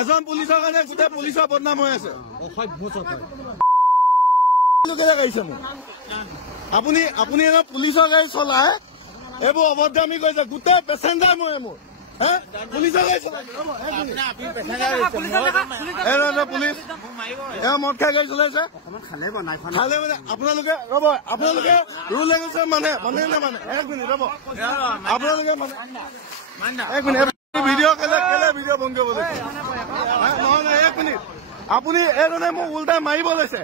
এজন পুলিচৰ কাৰণে গোটেই পুলিচৰ বদনাম হৈ আছে আপুনি আপুনি এনে পুলিচৰ গাড়ী চলাই এইবোৰ অভদ্ৰামী কৰিছে গোটেই পেচেঞ্জাৰ মৰে মোৰ পুলিচৰ গাড়ী চলাই পুলিচ মদ খাই গাড়ী চলাইছে খালে মানে আপোনালোকে ৰ'ব আপোনালোকে ৰুল ৰেগুলেশ্যন মানে নে মানে এক মিনিট ৰ'ব আপোনালোকে এক মিনিট ভিডিঅ' কেলে ভিডিঅ' বন্ধ কৰিব লৈছে নহয় এক মিনিট আপুনি এইজনে মোক উল্টাই মাৰিব লৈছে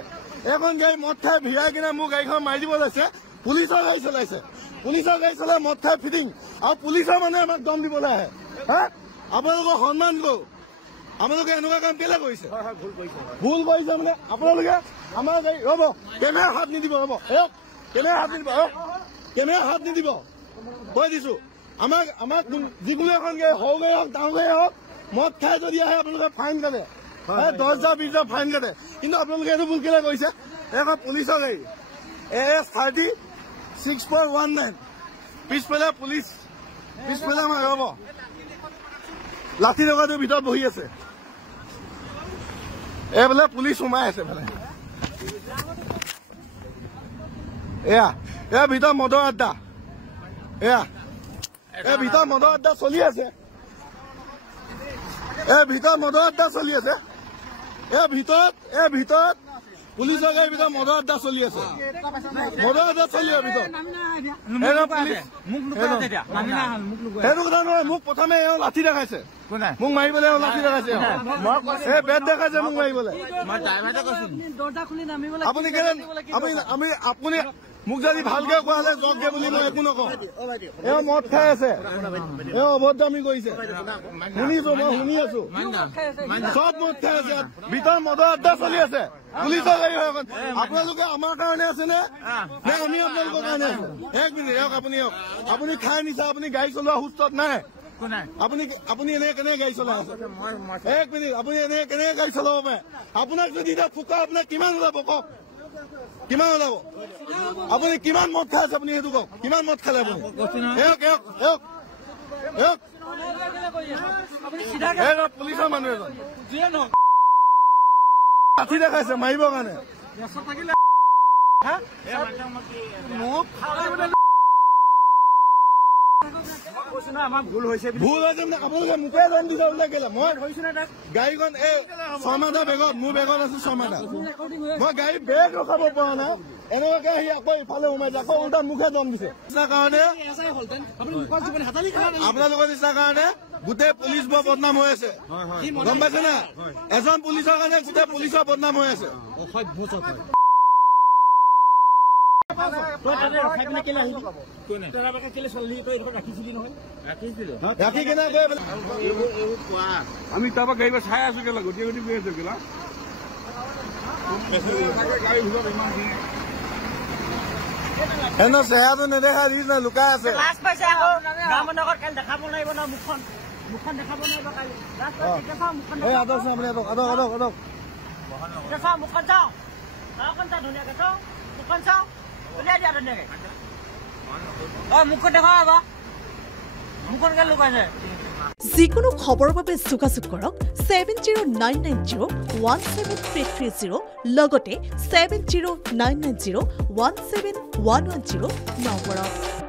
এখন গাড়ী মদ খাই ভিৰাই কিনে মোৰ গাড়ীখন মাৰি দিব লৈছে পুলিচৰ গাড়ী চলাইছে পুলিচৰ গাড়ী চলাই মদ খাই ফিটিং আৰু পুলিচৰ মানুহে আমাক দম দিবলৈ আহে আপোনালোকৰ সন্মান কৰো আপোনালোকে এনেকুৱা কাম কেলে কৰিছে ভুল কৰিছে মানে আপোনালোকে আমাৰ গাড়ী ৰ'ব কেমেৰা হাত নিদিব ৰ'ব কেমেৰা হাত নিদিব কেমেৰা হাত নিদিব কৈ দিছো আমাক যিকোনো এখন গাড়ী সৰু গাড়ী হওক ডাঙৰ গাড়ী হওক মদ খাই যদি আহে আপোনালোকে ফাইন কাটে 10,000 20,000 ফাইন কাটে কিন্তু আপোনালোকে এইটো ভুল কেলে কৰিছে এখন পুলিচৰ গাড়ী AS 30 6419 পিছফালে পুলিচ পিছফালে আমাৰ ৰ'ব লাঠি টকাটোৰ ভিতৰত বহি আছে এইফালে পুলিচ সোমাই আছে মানে এয়া ভিতৰত মদৰ আড্ডা এই ভিতৰত মদৰ আড্ডা চলি আছে ভিতৰত মদৰ আড্ডা চলি আছে ভিতৰত পুলিচৰ গাড়ীৰ ভিতৰত মদৰ আড্ডা চলি আছে মদৰ আড্ডা চলি আছে ভিতৰত সেইটো কথা নহয় মোক প্ৰথমে এওঁ লাঠি দেখাইছে মোক মাৰিবলৈ লাঠি দেখাইছে বেট দেখাইছে মোক মাৰিবলৈ আপুনি আপুনি মোক যদি ভালকে কোৱা হলে জগ দে বুলি মই একো নকওঁ এওঁ মদ খাই আছে এওঁ অভদ্ৰামী কৰিছে শুনিছো মই শুনি আছো চব মদ খাই আছে ভিতৰত মদৰ আড্ডা চলি আছে পুলিচৰ গাড়ী হয় আপোনালোকে আমাৰ কাৰণে আছে নে আমি আপোনালোকৰ কাৰণে আছো এক মিনিট আপুনি খাই নিছে আপুনি গাড়ী চলোৱা সুস্থত নাই আপুনি এনে কেনেকে গাড়ী চলাই আছে এক মিনিট আপুনি এনে কেনেকে গাড়ী চলাব পাৰে আপোনাক যদি এতিয়া ফুকা আপোনাক কিমান ওলাব কওক কিমান ওলাব আপুনি কিমান মদ খাই আছে আপুনি সেইটো কওক কিমান মদ খালে আপুনি পুলিচৰ মানুহ এজন লাঠি দেখাইছে মাৰিবৰ কাৰণে ভুল হৈছে আপোনালোকে মোকে দম দিছে ওলাই মই গাড়ীখন এই ছমাটা বেগত মোৰ বেগত আছো ছমাটা মই গাড়ী বেগ ৰখাব পৰা নাই এনেকুৱাকে আহি আকৌ ইফালে সোমাইছে আকৌ উল্টা মুখে দম দিছে কাৰণে আপোনালোকৰ নিচিনাৰ কাৰণে গোটেই পুলিচ বৰ বদনাম হৈ আছে গম পাইছে না এজন পুলিচৰ কাৰণে গোটেই পুলিচৰ বদনাম হৈ আছে আমি তাৰপৰা গাড়ী চাই আছো কেলা গতি গৈ আছো কেলা চেহেৰাটো নেদেখা ৰিজ নাই লুকাই আছে যিকোনো খবৰৰ বাবে যোগাযোগ কৰক 7099017330 লগতে 7099017110 নম্বৰত।